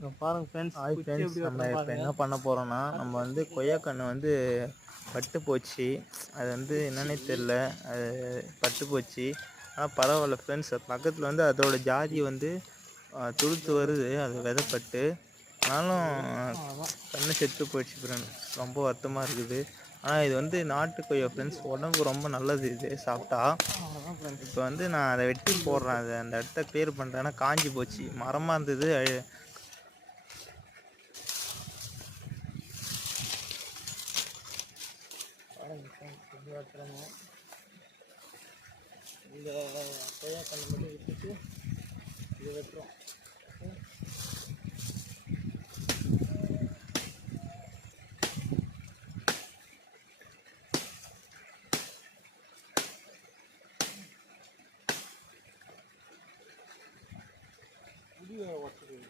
பாருங்கள் friends. Hi friends, நம்ம இப்போ என்ன பண்ண போகிறோன்னா, நம்ம வந்து கொய்யாக்கன்று வந்து பட்டு போச்சு. அது வந்து என்னன்னே தெரில, அது பட்டு போச்சு. ஆனால் பரவாயில்ல ஃப்ரெண்ட்ஸ், பக்கத்தில் வந்து அதோட ஜாதி வந்து துளுத்து வருது, அது விதைப்பட்டு. ஆனாலும் கன்று செத்து போயிடுச்சு ஃப்ரெண்ட்ஸ், ரொம்ப வருத்தமாக இருக்குது. ஆனால் இது வந்து நாட்டு கொய்யா ஃப்ரெண்ட்ஸ், உடம்புக்கு ரொம்ப நல்லது இது சாப்பிட்டா. இப்போ வந்து நான் அதை வெட்டி போடுறேன், அதை அந்த இடத்த கிளியர் பண்ணுறேன். ஏன்னா காஞ்சி போச்சு, மரமாக இருந்தது. இந்த கொய்யாக்கன்று மட்டும் விட்டுட்டு இது வெட்டுறோம். முடிவை ஒட்டுறது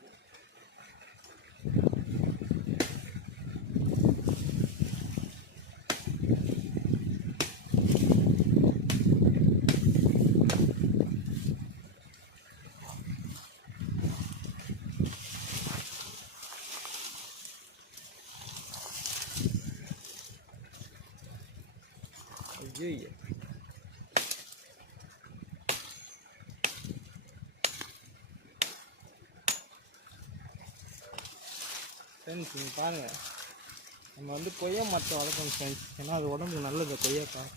ஐயோ. ஃப்ரெண்ட்ஸ் நீங்கள் பாருங்கள், நம்ம வந்து கொய்யா மரத்தை வளர்க்கணும் ஃப்ரெண்ட்ஸ். ஏன்னா அது உடம்புக்கு நல்லது கொய்யாக்காய்.